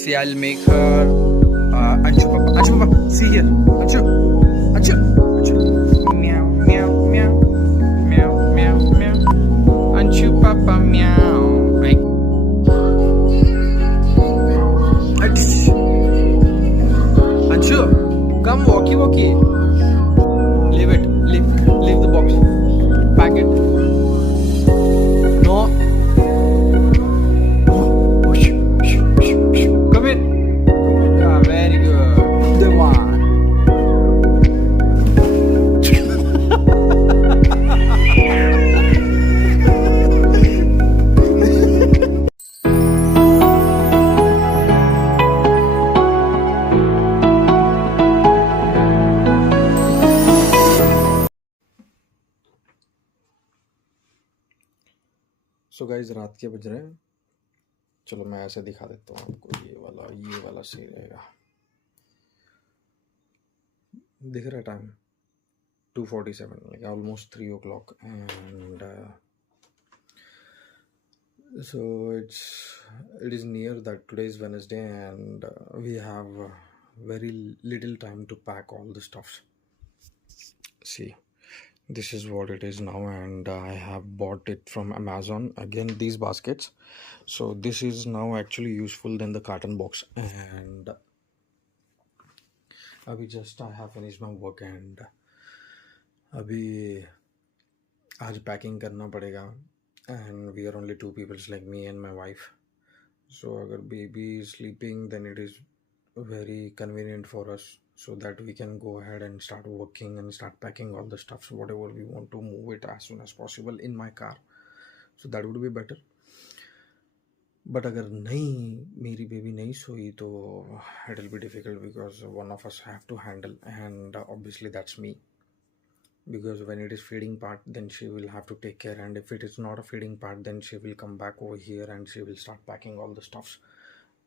See, I'll make her Anju Papa. Anju Papa, see here. Anju. Anju. Anju. Meow, meow, meow. Meow, meow, meow. Anju Papa, meow. Anju, come walkie walkie. Leave it. Leave the box. Pack it. No. Come in. Ah, very good. The one. So guys रात के बज रहे हैं. चलो मैं ऐसे दिखा देता हूँ आपको. ये वाला सही रहेगा. दिख रहा है time 2:47, like almost 3 o'clock, and so it is near that today is Wednesday, and we have very little time to pack all the stuffs. See, this is what it is now, and I have bought it from Amazon again, these baskets. So this is now actually useful than the carton box, and अभी just I have finished my work, and अभी आज packing करना पड़ेगा, and we are only 2 people, like me and my wife. So अगर baby is sleeping, then it is very convenient for us, so that we can go ahead and start working and start packing all the stuff, whatever we want to move it as soon as possible in my car. So that would be better. But अगर नहीं, मेरी baby नहीं सोई, तो it will be difficult because one of us have to handle, and obviously that's me, because when it is feeding part, then she will have to take care, and if it is not a feeding part, then she will come back over here and she will start packing all the stuffs,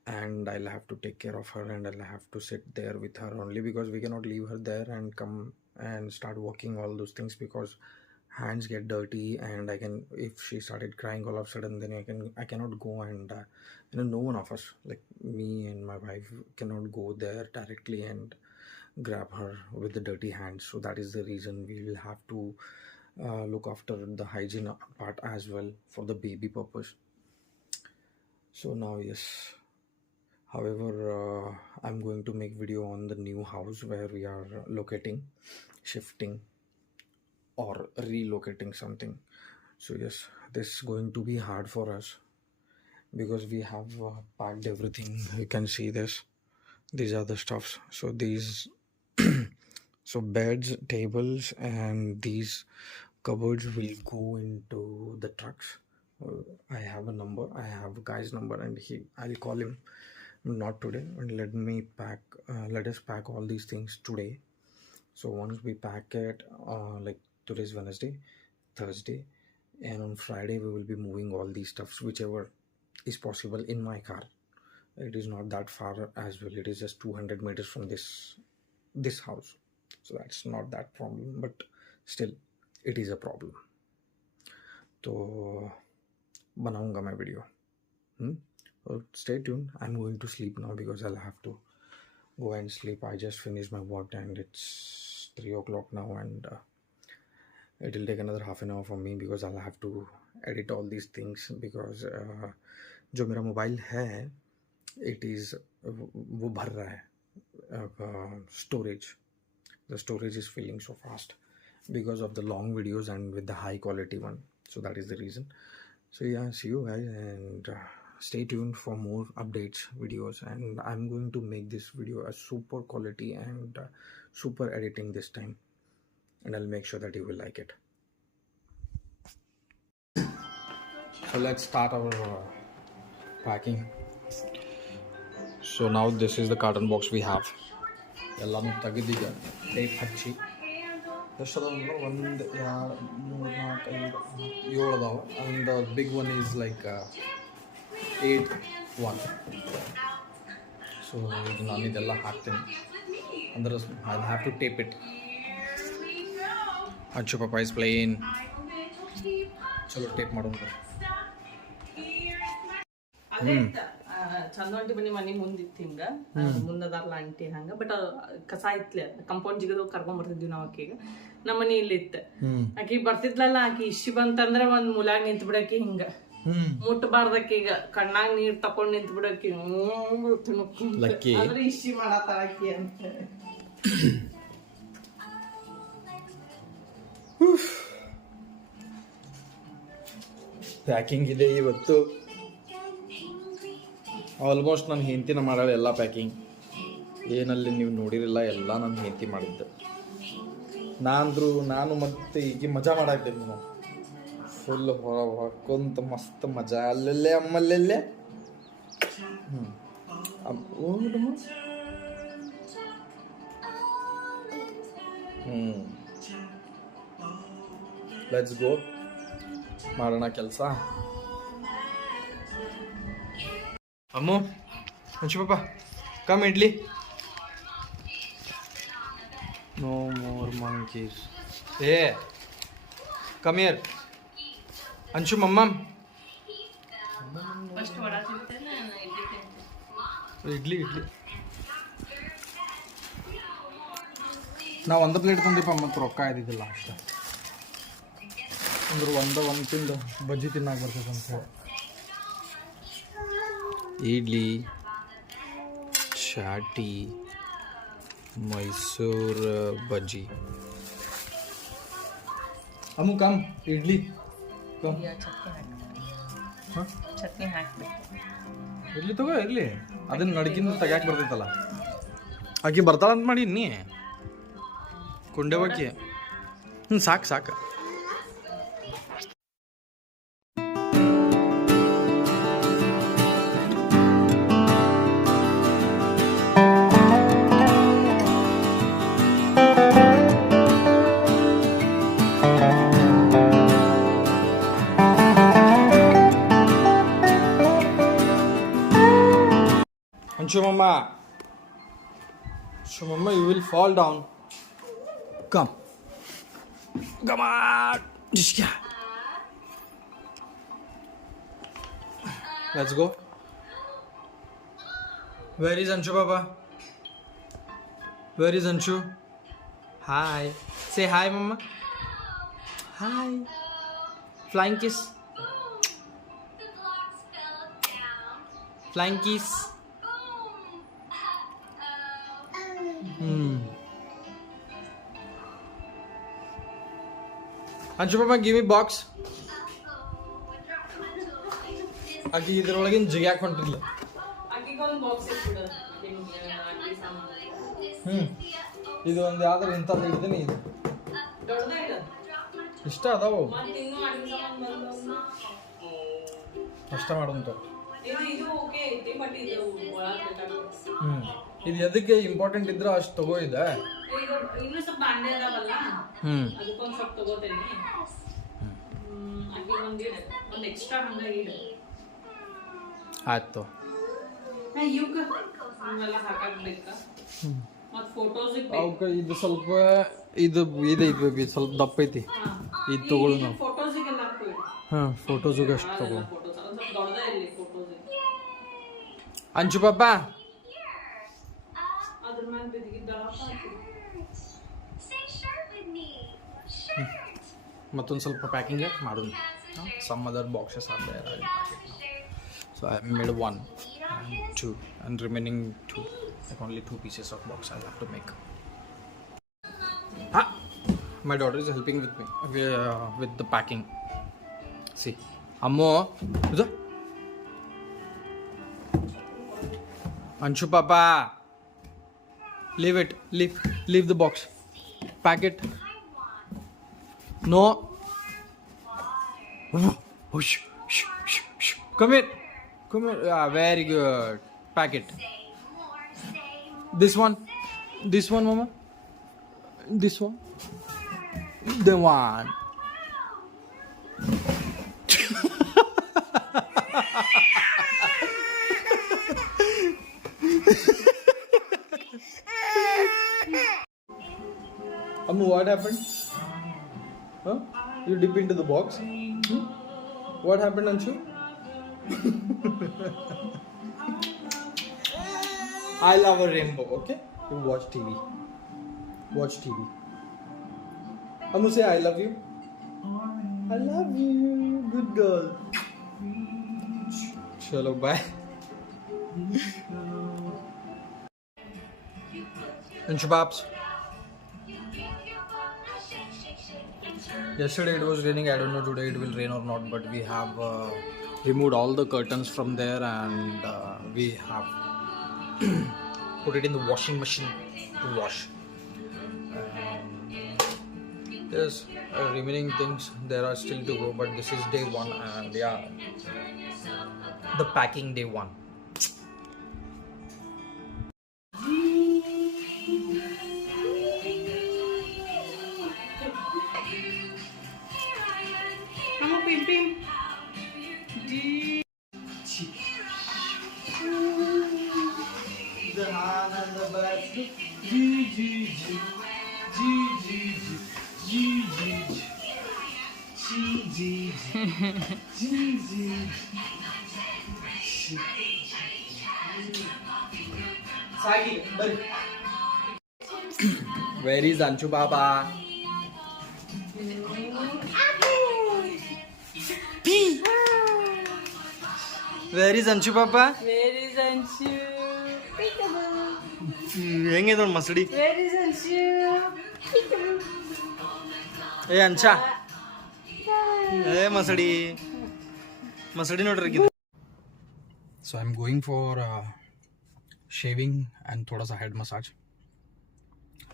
and I'll have to take care of her, and I'll have to sit there with her only, because we cannot leave her there and come and start working all those things, because hands get dirty, and if she started crying all of a sudden, then I cannot go, and no one of us, like me and my wife, cannot go there directly and grab her with the dirty hands. So that is the reason we will have to look after the hygiene part as well for the baby purpose. So now, yes, however, I'm going to make video on the new house where we are locating, shifting, or relocating something. So yes, this is going to be hard for us, because we have packed everything. You can see these are the stuffs. So these so beds, tables, and these cupboards will go into the trucks. I have a number, I have a guy's number, and I'll call him, not today, and let us pack all these things today. So once we pack it, like today is Wednesday, Thursday, and on Friday we will be moving all these stuffs, whichever is possible, in my car. It is not that far as well. It is just 200 meters from this house, so that's not that problem, but still it is a problem. तो बनाऊंगा मैं video. So stay tuned. I'm going to sleep now because I'll have to go and sleep. I just finished my work, and it's 3 o'clock now, and it will take another half an hour for me, because I'll have to edit all these things, because जो मेरा mobile है, it is वो भर रहा है storage. The storage is filling so fast because of the long videos and with the high quality one. So that is the reason. So yeah, see you guys, and stay tuned for more updates, videos, and I'm going to make this video a super quality and super editing this time, and I'll make sure that you will like it. So let's start our packing. So now this is the carton box we have. ಎಲ್ಲಾನು ತೆಗೆದಿದೆ, tape ಹಚ್ಚಿ. ಎಷ್ಟು ಅದಾವ ಅಂದ್ರೆ 1 2 3 4 5 7 ಅದಾವ, and the big one is like 8 1. So ಈಗ ನಾನು ಇದೆಲ್ಲ ಹಾಕ್ತೀನಿ, ಅಂದ್ರೆ I'll have to tape it. Anju Papa is playing. ಚಲೋ ಟೇಪ್ ಮಾಡೋಣ. ಚಂದವಂಟಿ ಮನೆ ಮುಂದಿತ್ತು ಹಿಂಗ ಮುಂದದಾರ್ಲ ಆಂಟಿ ಹಂಗ ಬಟ್ ಕಸ ಇತ್ಲೆ ಕಂಪೌಂಡ್ ಜಿಗದ ಕರ್ಕೊಂಡ್ ಬರ್ತಿದ್ವಿ ನಾವ್ ಆಕಿಗ ನಮ್ಮ ಮನಿ ಇಲ್ಲಿ ಇತ್ತ ಆಕಿ ಬರ್ತಿದ್ಲಲ್ಲ ಆಕಿ ಇಶಿ ಬಂತಂದ್ರ ಒಂದ್ ಮುಲಾಗ ನಿಂತ್ ಬಿಡಕಿ ಹಿಂಗ ಮುಟ್ಟಬಾರ್ದಕ್ಕಿ ಈಗ ಕಣ್ಣಾಗ ನೀರ್ ತಕೊಂಡ್ ನಿಂತ್ ಬಿಡಕಿ ಅಂದ್ರೆ ಇಶಿ ಮಾಡತ್ತಾಳ ಆಕಿ ಅಂತ ಪ್ಯಾಕಿಂಗ್ ಇದೆ ಇವತ್ತು ಆಲ್ಮೋಸ್ಟ್ ನನ್ನ ಹೆಂಡತಿನ ಮಾಡಾಳ ಎಲ್ಲ ಪ್ಯಾಕಿಂಗ್ ಏನಲ್ಲಿ ನೀವು ನೋಡಿರಲ್ಲ ಎಲ್ಲ ನನ್ನ ಹೆಂಡತಿ ಮಾಡಿದ್ದೆ ನಾನು ಮತ್ತೆ ಈಗ ಮಜಾ ಮಾಡಾಕ್ತೇನೆ ನಾನು ಫುಲ್ ಹೊರಕೊಂತ ಮಸ್ತ್ ಮಜಾ ಅಲ್ಲೆಲ್ಲೇ ಅಮ್ಮಲ್ಲೆಲ್ಲೇ ಲೆಟ್ಸ್ ಗೋ ಮಾಡೋಣ ಕೆಲಸ ಅಮ್ಮು ಅಂಚು ಪಾಪ come idli no more monkeys ಏ ಕಮ್ ಹಿಯರ್ ಅಂಚು ಮಮ್ಮ ಇಡ್ಲಿ ನಾವು ಒಂದು ಪ್ಲೇಟ್ ತಂದಿಪ್ಪ ಮತ್ತು ರೊಕ್ಕ ಇದ್ದಿದ್ದಿಲ್ಲ ಅಷ್ಟೇ ಅಂದ್ರೆ ಒಂದು ತಿಂದು ಬಜ್ಜಿ ತಿನ್ನಾಕ ಬರ್ತೈತೆ ಅಂತ ಹೇಳಿ ಇಡ್ಲಿ ಚಾಟಿ ಮೈಸೂರು ಬಜ್ಜಿ ಅಮ್ಮು ಕಮ್ ಇಡ್ಲಿ ಕಮ್ ಚಟ್ನಿ ಹಾಕ್ಬೇಕು ಇರ್ಲಿ ತಗೋ ಇರ್ಲಿ ಅದನ್ನ ನಡ್ಗಿಂದ ತೆಗ್ಯಾಕೆ ಬರ್ತೈತಲ್ಲ ಆಕಿ ಬರ್ತಾಳಂತ ಮಾಡಿ ನೀ ಕುಂಡೆ ಬಾಕಿ ಸಾಕು Shumama, you will fall down. Come on. Just yeah. Let's go. Where is Anshu, Papa? Where is Anshu? Hi. Say hi, Mama. Hi. Flying kiss. Flying kiss. Anshu Papa, give me box. ಆಕಿ ಇದ್ರೊಳಗಿನ ಜಿಗ್ಯಾಕ್ ಹೊಂಟಿಲ್ಲ ಇದು ಒಂದು ಯಾವ್ದಾರು ಇಂಥದ್ದು ಇಡ್ತೀನಿ ಇದು ಇಷ್ಟ ಅದಾವು ಅಷ್ಟ ಮಾಡೋಂತ ಇದು ಎದಕ್ಕೆ ಇಂಪಾರ್ಟೆಂಟ್ ಇದ್ರೆ ಅಷ್ಟು ತಗೋ ಇದೆ ಇನ್ನು ಸ್ವಲ್ಪ ಬಾಂಡೆ ಅದಾವಲ್ಲ ಅದಕ್ಕೊಂದು ಸ್ವಲ್ಪ ತಗೋತೇನೆ ಆಗಿ ಒಂದು ಎಕ್ಸ್ಟ್ರಾ ಹಂಗ ಇಡು ಆಯ್ತು ಇವೆಲ್ಲ ಹಾಕಾಕ್ಬೇಕಾ ಮತ್ತು ಫೋಟೋಸ್ ಅವಕ್ಕೆ ಇದು ಸ್ವಲ್ಪ ಇದು ಇದೈತಿ ಸ್ವಲ್ಪ ದಪ್ಪ ಐತಿ ಇದು ತಗೊಳ್ಳು ನಾವು ಫೋಟೋಸಿಗೆಲ್ಲ ಹಾಕ್ತೀವಿ ಫೋಟೋಸಿಗೆ ಅಷ್ಟು ತಗೋ ದೊಡ್ಡದೇ ಇರಲಿ ಫೋಟೋಸಿಗೆ ಅಂಚು ಪಾಪ ಅದ್ರ ಮೇಲೆ ಬಿದ್ದಿದ್ದಾಳಪ್ಪ ಮತ್ತೊಂದು ಸ್ವಲ್ಪ ಪ್ಯಾಕಿಂಗ್ ಮಾಡೋಣ some other boxes are there I so I made 1 and 2 and remaining 2 like only 2 pieces of box I'll have to make. My daughter is helping with me with the packing. See ammo is Anshu papa leave the box, pack it. No. Oh, shh. Come here. Yeah, very good. Pack it. This one, mama. This one. The one. Ammu, what happened? Huh? You dip into the box? What happened, Anshu? I love a rainbow. Okay, you watch TV. Watch TV. Amu, say I love you. I love you. Good girl. Chalo, bye. And shababs. Yesterday it was raining. I don't know today it will rain or not, but we have removed all the curtains from there and we have put it in the washing machine to wash. Yes, remaining things there are still to go, but this is day 1 and yeah, the packing day 1. Come on, Pim Pim. The hand and the basket. G G G G G G G G G G Sagi, where is Anshu Baba? Where is Anshu Baba? Where is Anshu? ಹೆಂಗಿದೆ ನೋಡಿ ಮಸಡಿ. Where is Anshu? ಏ ಅಂಚ ಏ ಮಸಡಿ ಮಸಡಿ ನೋಡ್ರಿ. So I'm going for shaving and thoda sa head massage.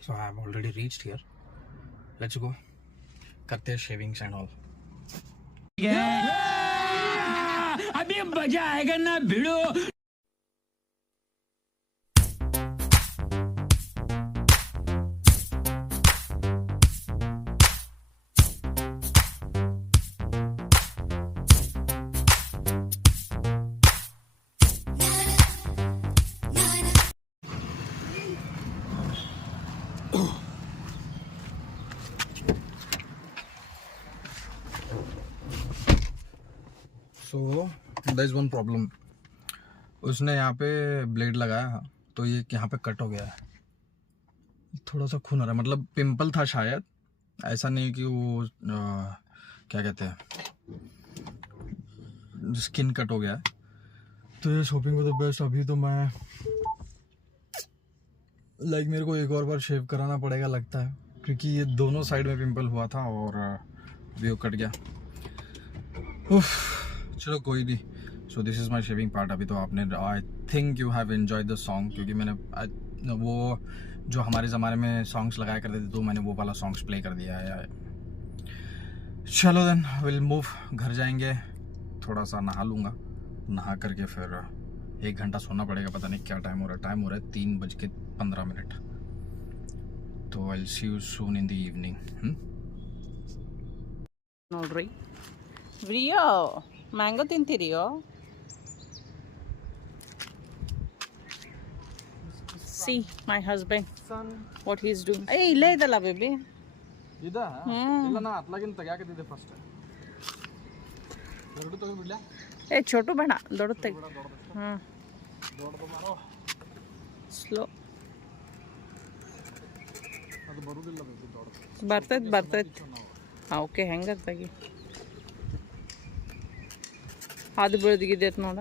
So I have already reached here. Let's go. Karte shavings and all. अभी मजा आएगा ना भिड़ो. So there is one problem. उसने यहाँ पे ब्लेड लगाया तो ये यहाँ पे कट हो गया है, थोड़ा सा खून आ रहा है. मतलब पिंपल था शायद, ऐसा नहीं कि वो क्या कहते हैं स्किन कट हो गया है. तो ये शॉपिंग फॉर द बेस्ट. अभी तो मैं मेरे को एक और बार शेव कराना पड़ेगा लगता है, क्योंकि ये दोनों साइड में पिंपल हुआ था और अभी वो कट गया. उफ, चलो कोई नहीं. So this is my shaving part. अभी तो आपने I think you have enjoyed the song, क्योंकि मैंने वो जो हमारे ज़माने में सॉन्ग्स लगाया करते थे तो मैंने वो वाला सॉन्ग्स प्ले कर दिया है. चलो देन विल मूव. घर जाएंगे, थोड़ा सा नहा लूँगा, नहा करके फिर 1 घंटा सोना पड़ेगा. पता नहीं क्या टाइम हो रहा है. टाइम हो रहा है 3:15. तो I will see you soon in the evening. ನೋಡ್ರಿ ವಿಡಿಯೋ ಮ್ಯಾಂಗೋ ತಿಂತೀರಿಯೋ? See my husband what he is doing. ಏ ಇಲ್ಲೇ ಇದಲ್ಲ ಬೇಬಿ. ಇದಾ ಇಲ್ಲ, ನಾ ಅತ್ಲಾಗಿನ ತೆಗ್ಯಾಕತ್ತಿದ್ದೆ ಫಸ್ಟ್. ಎರಡು ತಗೊಂಡ್ಬಿಡ್ಲಾ? ಏ ಚೋಟು ಬೇಡ, ದೊಡ್ಡ ತೆಗಿ. ಹಾಂ ಸ್ಲೋ. ಅದು ಬರುವುದಿಲ್ಲ ಬೇಬಿ, ದೊಡ್ಡದು ಬರ್ತೈತೆ. ಹಾಂ ಓಕೆ, ಹೆಂಗೆ ತೆಗಿ. ಅದು ಬೆಳೆದಿದ್ದೈತೆ ನೋಡ.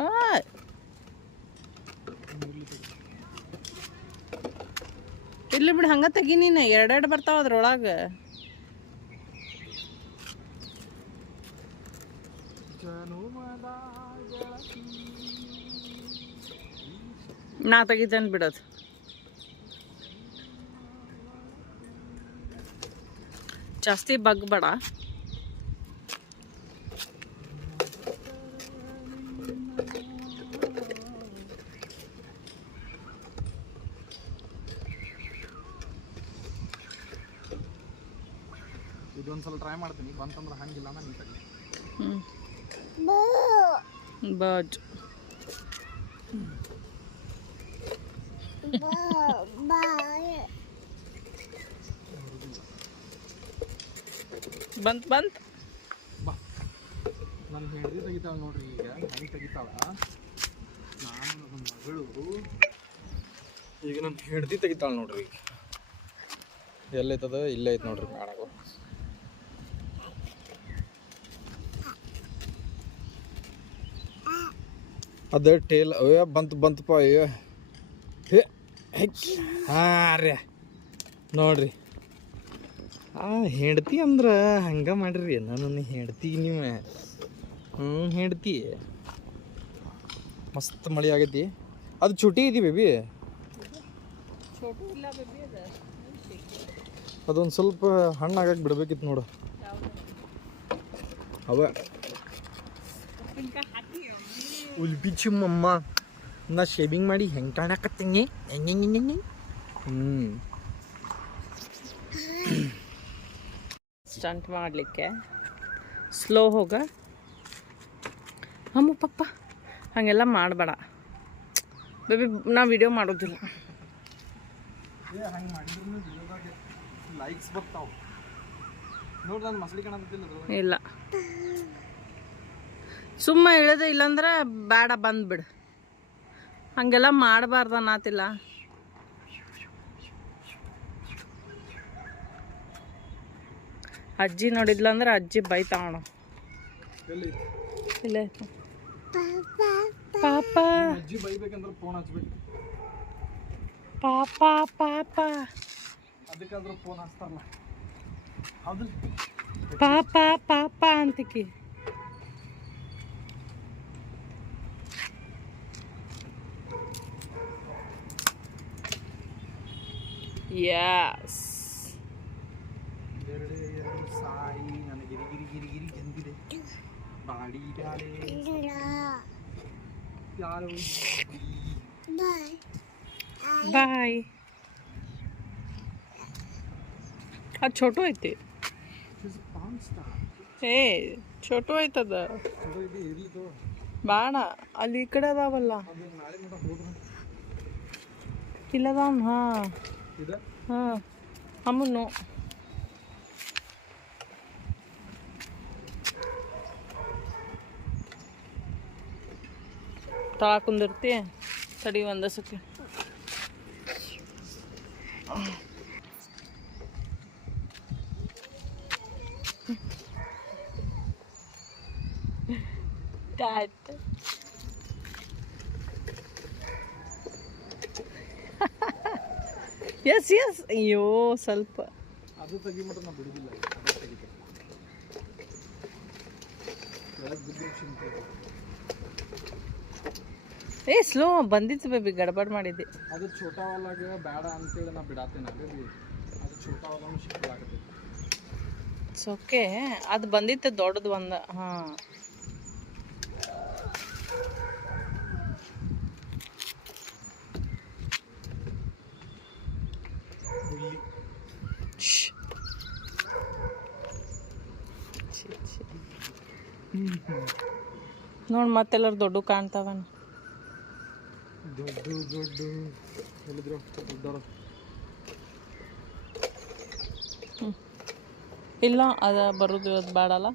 ಹಾಂ ಇಲ್ಲಿ ಬಿಡು, ಹಂಗೆ ತೆಗಿ ನೀನು. ಎರಡೆರಡು ಬರ್ತಾವ ಅದ್ರೊಳಗೆ. ನಾ ತೆಗಿತೇನೆ ಬಿಡೋದು. ಜಾಸ್ತಿ ಬಗ್ಬೇಡ. ಇದೊಂದ್ಸಲ ಟ್ರೈ ಮಾಡ್ತೀನಿ, ಬಂತಂದ್ರೆ ಹಂಗಿಲ್ಲ ಅಂದ್ರೆ ನೀಟಾಗಿ. ಬರ್ಡ್ ಬಂತ್ ಬಾ ನನ್ನ ಹೆಂಡತಿ ತೆಗಿತಾಳೆ ನೋಡ್ರಿ ಈಗ ಹೆಂಗೆ ತೆಗಿತಾಳ. ನಾನು ನನ್ನ ಮಗಳು ಈಗ ನನ್ನ ಹೆಂಡತಿ ತೆಗಿತಾಳೆ ನೋಡ್ರಿ. ಈಗ ಎಲ್ಲೈತದ ಇಲ್ಲೇ ಐತೆ ನೋಡ್ರಿ ಮ್ಯಾಡಾಗ. ಅದೇ ಟೇಲ್ ಅಯ್ಯ ಬಂತಪ್ಪ ಅಯ್ಯ. ಹಾಂ ರೀ ನೋಡ್ರಿ ಆ ಹೆಂಡ್ತಿ ಅಂದ್ರೆ ಹಂಗೆ ಮಾಡಿರಿ. ನನ್ನ ಹೆಂಡ್ತಿ ನೀವು ಹೆಂಡ್ತಿ ಮಸ್ತ್ ಮಳೆ ಆಗೈತಿ. ಅದು ಚುಟಿ ಐತಿ ಬೇಬಿ, ಅದೊಂದು ಸ್ವಲ್ಪ ಹಣ್ಣು ಆಗಕ್ಕೆ ಬಿಡ್ಬೇಕಿತ್ತು ನೋಡು. ಅವ ಉಲ್ಪಿಚ್ಚಮ್ಮ ನಾ ಶೇವಿಂಗ್ ಮಾಡಿ ಹೆಂಗೆ ಕಾಣಕತ್ತೀನಿ. ಸ್ಟಂಟ್ ಮಾಡಲಿಕ್ಕೆ ಸ್ಲೋ ಹೋಗ ಅಮ್ಮ ಪಪ್ಪ ಹಾಗೆಲ್ಲ ಮಾಡಬೇಡ ಬೇಬಿ. ನಾ ವಿಡಿಯೋ ಮಾಡೋದಿಲ್ಲ. ಹಂಗೆ ಮಾಡಿದ್ರು ಲೈಕ್ಸ್ ಬರ್ತಾವ ನೋಡಿ. ನಾನು ಮಸಳಿ ಕಾಣತ್ತಿಲ್ಲ. ಇಲ್ಲ ಸುಮ್ಮ ಇಳದೆ, ಇಲ್ಲಾಂದ್ರೆ ಬೇಡ ಬಂದ್ಬಿಡು. ಹಂಗೆಲ್ಲ ಮಾಡಬಾರ್ದು ಅನ್ನತಿಲ್ಲ. ಅಜ್ಜಿ ನೋಡಿದ್ಲಂದ್ರೆ ಅಜ್ಜಿ ಬೈತಾವಣ. ಇಲ್ಲ ಪಾಪ ಅಜ್ಜಿ ಬೈಬೇಕಂದ್ರೆ ಫೋನ್ ಹಚ್ಬೇಕು. ಪಾಪ ಪಾಪ ಅದಕ್ಕಾದ್ರೂ ಫೋನ್ ಹಚ್ತಾರಲ್ಲ. ಹೌದು ಪಾಪ ಪಾಪ ಅಂತಿಕಿ. ಯಸ್ ಎರಡು ಸಾಯಿ ನನಗೆ ಗಿರಿ ಗಂದಿದೆ ಬಾಡಿ ಬ್ಯಾಳೆ ಯಾರು ಬಾಯ್. ಅದು ಛೋಟು ಐತಿ. ಏ ಛೋಟು ಐತದ ಬೇಡ. ಅಲ್ಲಿ ಈ ಕಡೆ ಅದಾವಲ್ಲ ಇಲ್ಲದಾವ್. ಹಾಂ ಹಾಂ ಅಮ್ಮನು ತಳ ಕುಂದಿರ್ತಿ. ತಡಿ ಒಂದ ಸತಿ. Yes yes. ಅಯ್ಯೋ ಸ್ವಲ್ಪ ಅದು ತೆಗಿಮಟ ನಾ ಬಿಡುದಿಲ್ಲ. ಏ ಸ್ಲೋ ಬಂದಿತ್ತು ಬೇಬಿ, ಗಡಬಡ್ ಮಾಡಿದ್ದೆ. ಅದು ಛೋಟಾವಲ್ಲಾಗ ಬೇಡ ಅಂತೇಳಿ ನಾ ಬಿಡಾತೇನೆ. ಬೇಬಿ ಅದು ಛೋಟಾವಲ್ಲೂ ಸಿಕ್ಕಲಾಗತ್ತೆ. It's okay. ಅದು ಬಂದಿತ್ತು ದೊಡ್ಡದು ಒಂದು. ಹಾಂ ನೋಡಿ ಮತ್ತೆಲ್ಲರೂ ದೊಡ್ಡ ಕಾಣ್ತಾವನ. ದೊಡ್ಡ ಹೇಳಿದ್ರು ದೊಡ್ಡವರು. ಇಲ್ಲ ಅದ ಬರೋದು ಅದು ಬೇಡಲ್ಲ.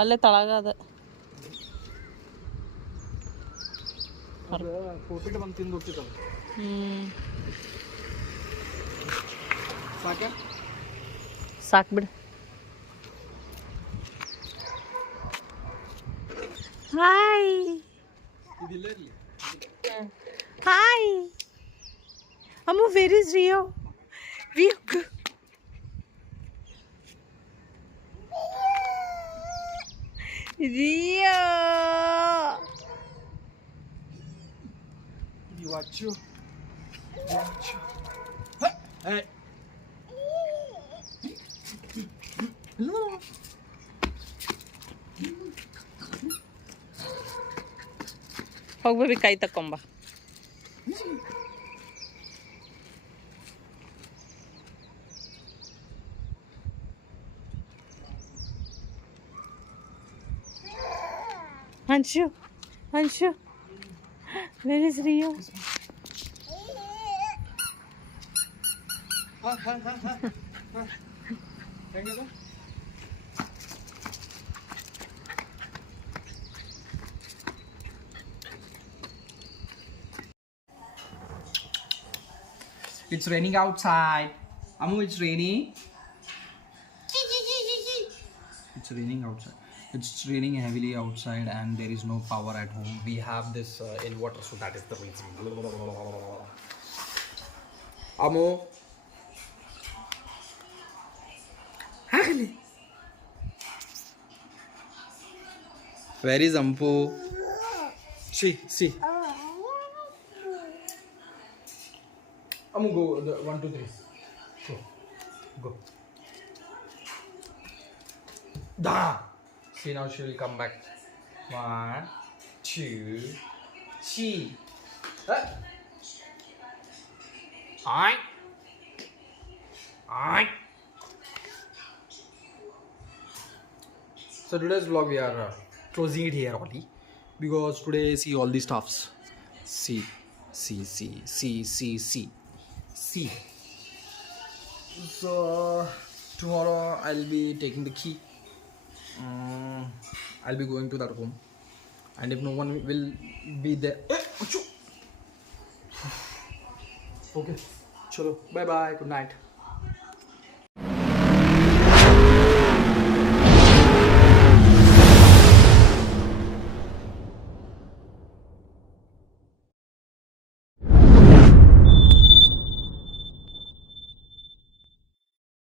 ಅಲ್ಲೇ ತಳಗ ಅದ. ಫೋಟೋಗೆ ಬಂದು ತಿಂದು ಹೋಗ್ತಿದ್ದವು. ಸಾಕ ಸಾಕು ಬಿಡು. ಹಾಯ್ ಇದಿಲ್ಲ ಇರಲಿ. Hi Ammu, where is Rio? Rio Rio watch you. Hey. Hello. ಹೋಗಿ ಬೇಬಿ, ಕೈ ತಕೊಂಬ. Anshu, Anshu, where is Rio? It's raining outside. Amu, it's raining. It's raining outside. It's raining heavily outside and there is no power at home. We have this inverter, so that is the reason. Amo. Where is Ampu? See. Amo, go. 1, 2, 3. Go. Da. See, now she will come back. 1, 2, 3. Alright. So today's vlog we are closing it here only, because today see all the stuffs. See. So tomorrow I'll be taking the key. I'll be going to that room, and if no one will be there, okay, chalo, bye bye, good night.